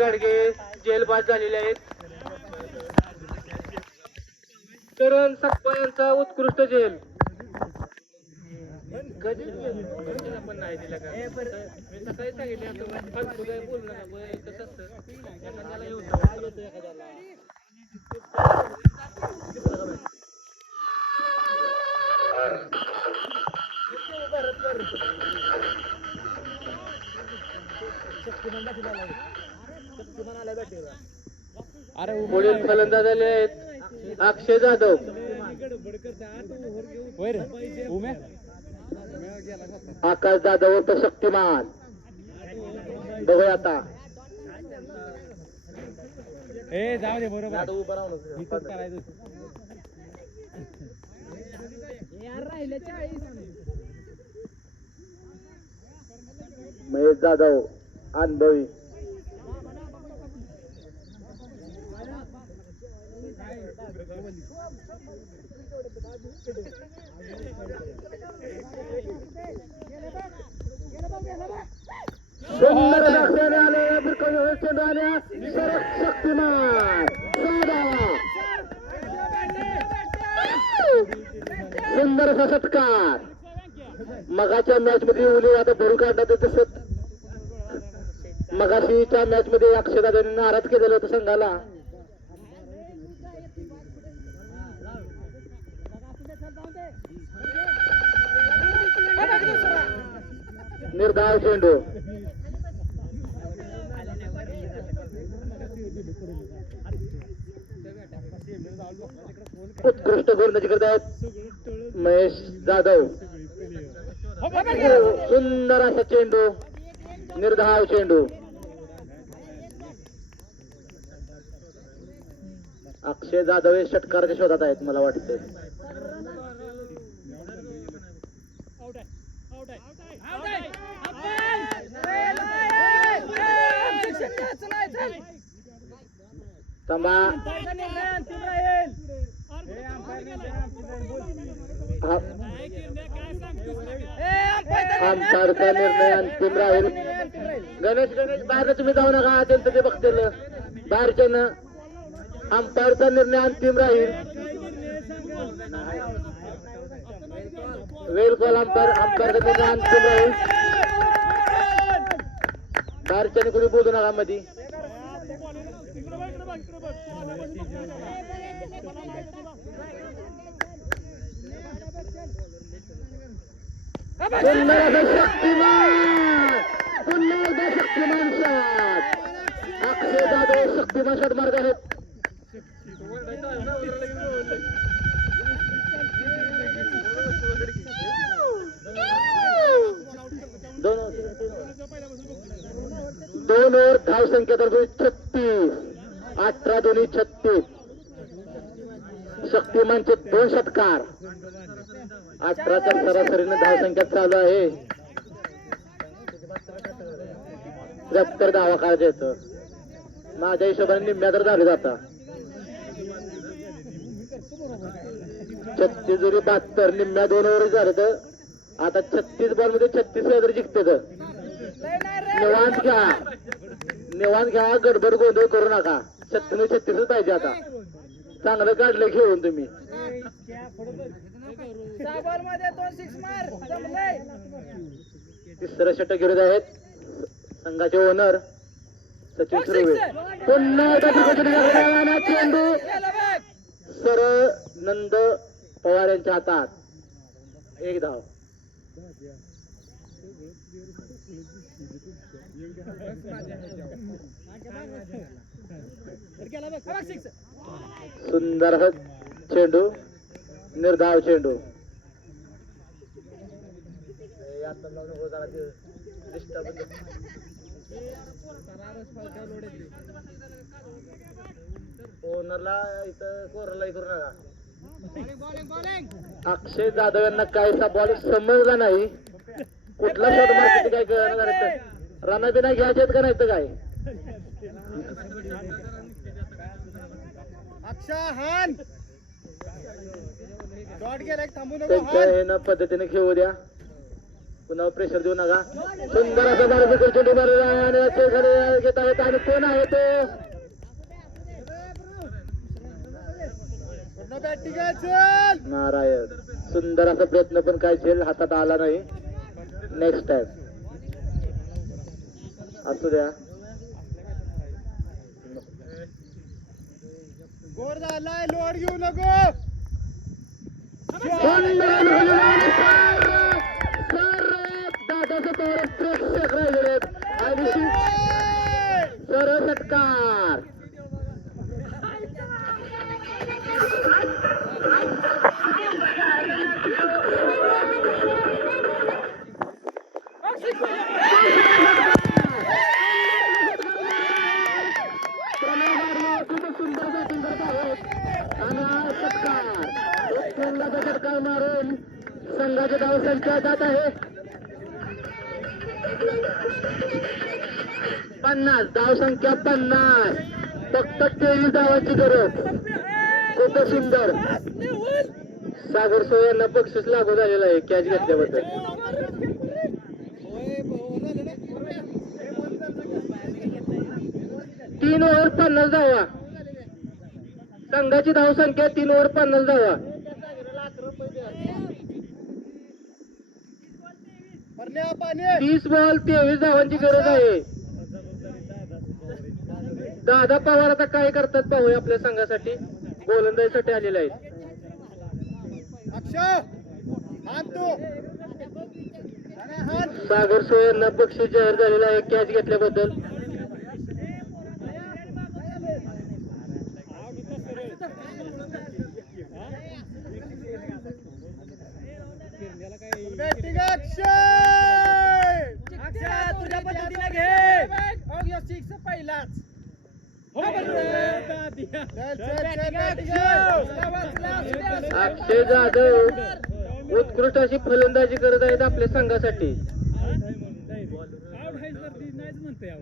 गाडगे जेलबाद झालेले आहेत. करण सकपा यांचा उत्कृष्ट जेल. कधी पण नाही दिला का? मी सकाळी सांगितलं बोलणार फलंदाज आले आहेत. अक्षय जाधव. आकाश जाधव उर्फ शक्तिमान. बघूया आता. ए जाऊ दे बरोबर. जाधव उभा राहून इथंच करायचं. महेश जाधव अनुभवी. सुंदर दाखवणे आले आल्या शक्तिमान सुंदर असा सत्कार. मगाच्या मॅच मध्ये उली आता भरू काढला तर तसं मगाशीच्या मॅच मध्ये अक्षदा नाराज केलेलं होतं संघाला. निर्धाव चेंडू उत्कृष्ट गोलंदाजी करत आहेत महेश जाधव सुंदर असा चेंडू निर्धाव चेंडू अक्षय जाधव हे षटकाराच्या शोधात आहेत मला वाटतंय थांबा. आमचा निर्णय अंतिम राहील. गणेश गणेश बाहेर तुम्ही जाऊ नका. असेल तर ते बघतील बाहेरच्यानं अंपायरचा निर्णय अंतिम राहील. वेलकॉल अंपायर अंपायरचा निर्णय अंतिम राहील. बाहेरच्या कोणी बोलू नका मध्ये शक्तिमान शक्तिमान शॉट अक्षय जाधव शक्तिमान आहेत दोन दोन ओव्हर धाव संख्या तर छत्तीस. अठरा दोन्ही छत्तीस. शक्तिमानचे दोन षटकार. अठराच्या सरासरीने धाव संख्या चालू आहे. त्र्याहत्तर धावा काढायचे येतं माझ्या हिशोबाने निम्म्या तर झाले जाता. छत्तीस जरी बहात्तर निम्म्या दोन ओव्हर झाले तर आता छत्तीस बॉलमध्ये छत्तीस जिंकते तर. निवांत घ्या. निवांत घ्या गडबड गोंधळ करू नका. छत्तीस छत्तीसच पाहिजे आता. चांगलं काढलं घेऊन तुम्ही. तिसरं षटक घेऊन आहेत. संघाचे ओनर सचिन सुरवे. पुन्हा चेंडू. सरळ नंद पवार यांच्या हातात. एक धाव. सुंदर चेंडू निर्धाव चेंडू. ओनरला इथं कोरला करू नका. अक्षय जाधव यांना काहीसा बॉल समजला नाही. कुठला शॉट मारते काय करणार झालं तर राणा बिना घ्यायचे का नाही तर काय त्यांच्या ह्यानं पद्धतीने खेळू द्या. पुन्हा प्रेशर देऊ नका. सुंदर असा बारबीकर चेंडू मारलेला आहे आणि घेत आहेत आणि कोण आहे तो? नारायण. सुंदर असा प्रयत्न पण काय झेल हातात आला नाही. नेक्स्ट टाइम असू द्या गोर झालाय लोड घेऊ नको. सर सर पन्नास धाव संख्या पन्नास. फक्त तेवीस धावांची गरज. खूप सुंदर. सागर सोय यांना बक्षीस लागू झालेलं आहे कॅच घेतल्याबद्दल. तीन ओव्हर पन्नास धावा. संघाची धाव संख्या तीन ओव्हर पन्नास धावा. तीस बॉल तेवीस धावांची गरज आहे. दादा पवार आता काय करतात पाहूया आपल्या संघासाठी. गोलंदाजीसाठी आलेले आहेत. सागर सोय यांना बक्षीस जाहीर झालेलं आहे. कॅच घेतल्याबद्दल बॅटिंग अक्षय अक्षय तुझ्या पद्धतीने घे मग यो सिक्स पहिलाच चल चल चल बॅटिंग अक्षय जाधव उत्कृष्ट अशी फलंदाजी करत आहेत आपल्या संघासाठी.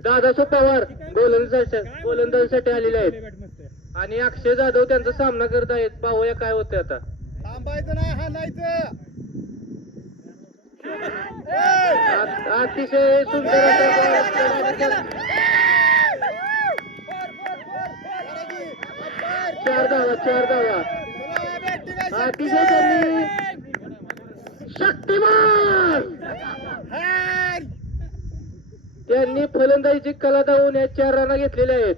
दादासो पवार गोलंदाजीसाठी गोलंदाजीसाठी आलेले आहेत. आणि अक्षय जाधव त्यांचा सामना करत आहेत. पाहूया काय होते आता. थांबायचं नाही अतिशय सुंदर चार धावा चार धावा. अतिशय त्यांनी शक्तिमान. त्यांनी फलंदाजीची कला दावून या चार रना घेतलेल्या आहेत.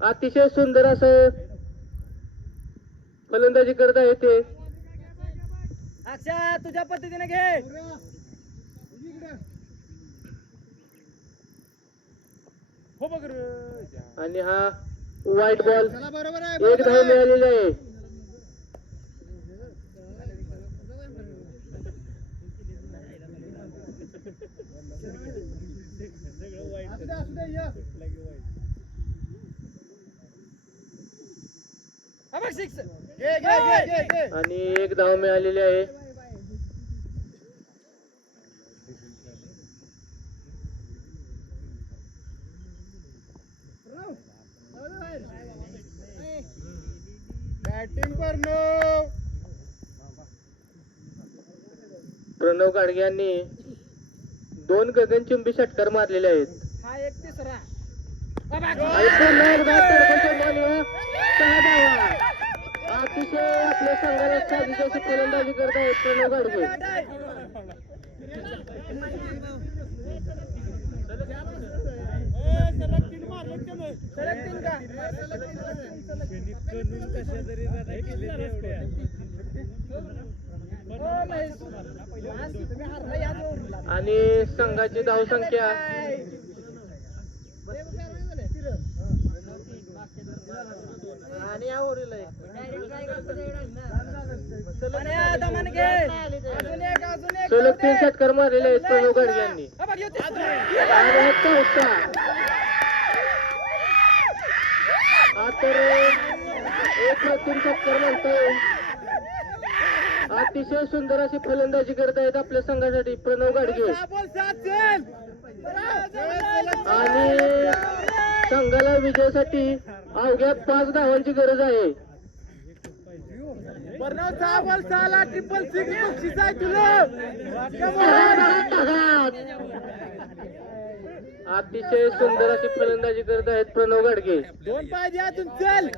अतिशय सुंदर असं फलंदाजी करत आहे ते. अक्षा तुझ्या पद्धतीने घे. हो बघ आणि हा व्हाईट बॉल बरोबर एक धाव मिळालेली आहे. आणि एक धाव मिळालेली आहे. करणं प्रणव गाडगे यांनी दोन गगनचुंबी षटकार मारलेले आहेत. हा एक तिसरा. अतिशय आपल्या संघाला फलंदाजी करत आहेत प्रणव गाडगे. आणि संघाची धावसंख्या धाव संख्या. सलग तीन षटकार मारलेले आहेत प्रणव गाडगे यांनी आणि हा चौथा हा तर एक तीन षटकार म्हणतोय अतिशय सुंदर अशी फलंदाजी करत आहेत आपल्या संघासाठी. प्रणव गाडगे. आणि संघाला विजयासाठी अवघ्या पाच धावांची गरज आहे. ट्रिपल सिक्स बक्षीस आहे तुला. अतिशय सुंदर अशी फलंदाजी करत आहेत प्रणव गाडगे. दोन पाहिजे अजून चल.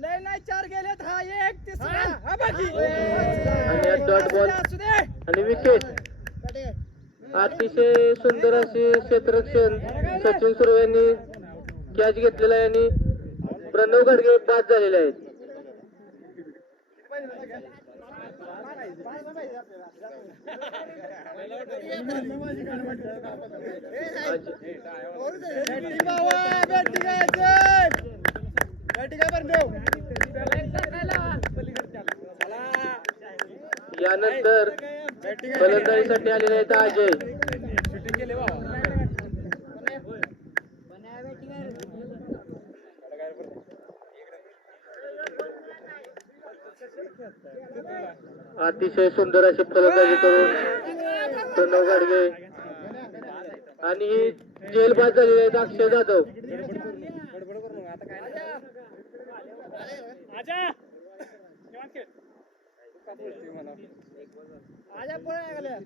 नाही चार गेलेत. हा एक तिसरा. हा. बाकी आणि डॉट बॉल आणि विकेट. अतिशय सुंदर असे क्षेत्ररक्षण सचिन सुर्वे यांनी कॅच घेतलेला आहे आणि प्रणव गाडगे बाद झालेले आहेत. यानंतर फलंदाजीसाठी आलेले आहेत अजय. अतिशय सुंदर अशी फलंदाजी करून प्रणव गाडगे आणि ही जेलबाद झालेले आहेत अक्षय जाधव आजा पळा गेल्या